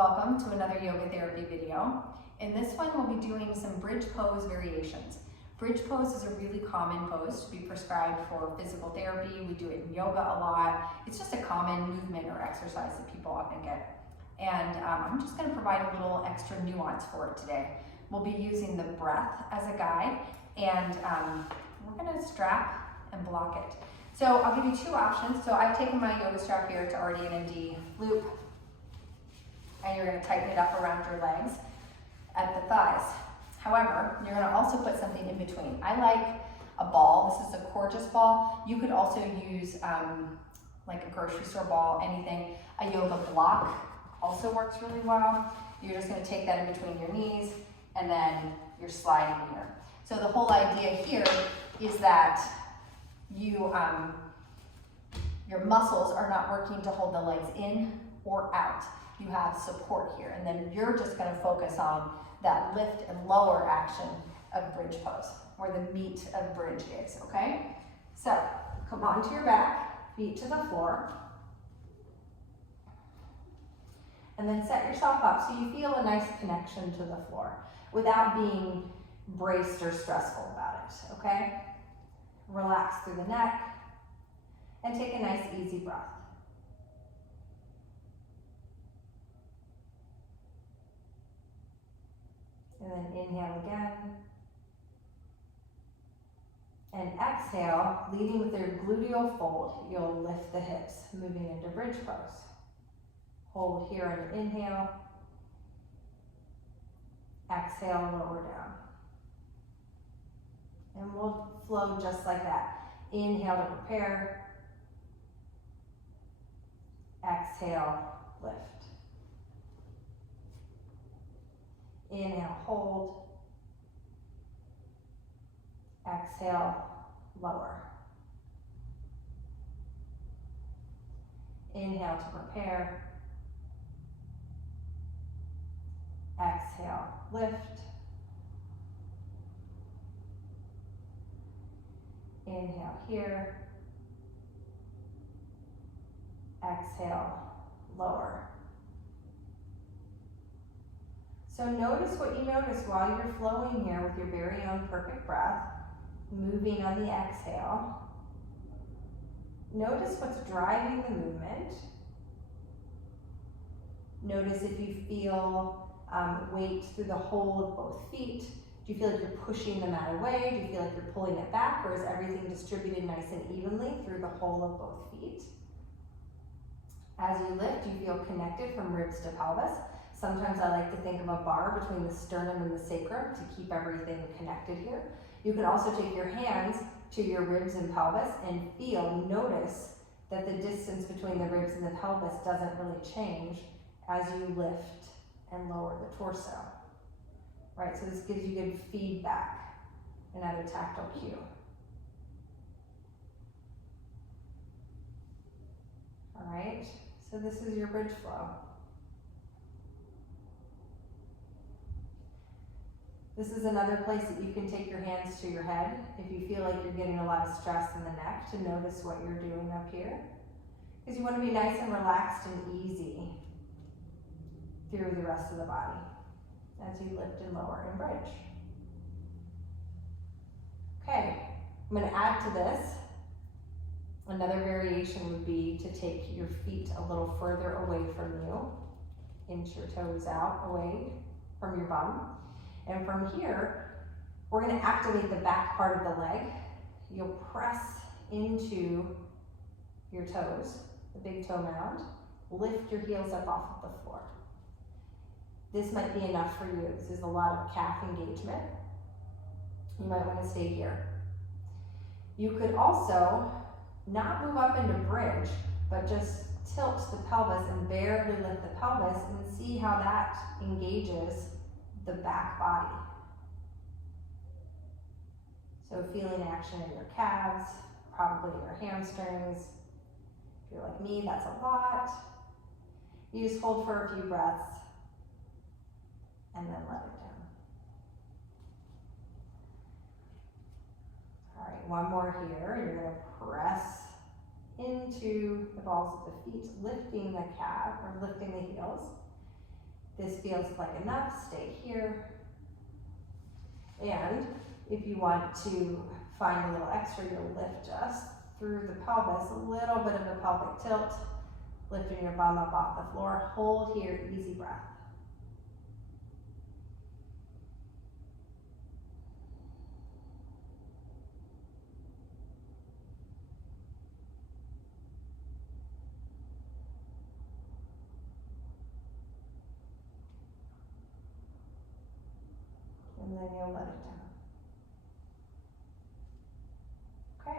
Welcome to another yoga therapy video. In this one, we'll be doing some bridge pose variations. Bridge pose is a really common pose to be prescribed for physical therapy. We do it in yoga a lot. It's just a common movement or exercise that people often get. And I'm just going to provide a little extra nuance for it today. We'll be using the breath as a guide, and we're going to strap and block it. So I'll give you two options. So I've taken my yoga strap here. It's already an MD loop. And you're going to tighten it up around your legs at the thighs. However, you're going to also put something in between. I like a ball. This is a Coregeous ball. You could also use like a grocery store ball, anything. A yoga block also works really well. You're just going to take that in between your knees, and then you're sliding here. So the whole idea here is that you your muscles are not working to hold the legs in or out. You have support here, and then you're just going to focus on that lift and lower action of bridge pose, where the meat of bridge is, okay? So come onto your back, feet to the floor, and then set yourself up so you feel a nice connection to the floor without being braced or stressful about it, okay? Relax through the neck and take a nice easy breath. And then inhale again. And exhale, leading with your gluteal fold, you'll lift the hips, moving into bridge pose. Hold here on your inhale. Exhale, lower down. And we'll flow just like that. Inhale to prepare. Exhale, lift. Inhale, hold. Exhale, lower. Inhale to prepare. Exhale, lift. Inhale here. Exhale, lower. So notice what you notice while you're flowing here with your very own perfect breath, moving on the exhale. Notice what's driving the movement. Notice if you feel weight through the whole of both feet. Do you feel like you're pushing the mat away? Do you feel like you're pulling it back? Or is everything distributed nice and evenly through the whole of both feet? As you lift, you feel connected from ribs to pelvis. Sometimes I like to think of a bar between the sternum and the sacrum to keep everything connected here. You can also take your hands to your ribs and pelvis and notice that the distance between the ribs and the pelvis doesn't really change as you lift and lower the torso. Right, so this gives you good feedback, another tactile cue. All right, so this is your bridge flow. This is another place that you can take your hands to your head if you feel like you're getting a lot of stress in the neck, to notice what you're doing up here. Because you want to be nice and relaxed and easy through the rest of the body as you lift and lower and bridge. Okay, I'm going to add to this. Another variation would be to take your feet a little further away from you, inch your toes out away from your bum. And from here, we're going to activate the back part of the leg. You'll press into your toes, the big toe mound. Lift your heels up off of the floor. This might be enough for you. This is a lot of calf engagement. You might want to stay here. You could also not move up into bridge, but just tilt the pelvis and barely lift the pelvis and see how that engages the back body. So feeling action in your calves, probably in your hamstrings. If you're like me, that's a lot. You just hold for a few breaths and then let it down. All right, one more here. You're going to press into the balls of the feet, lifting the calf or lifting the heels. this feels like enough, stay here. And if you want to find a little extra, you'll lift just through the pelvis, a little bit of a pelvic tilt, lifting your bum up off the floor. Hold here, easy breath. And then you'll let it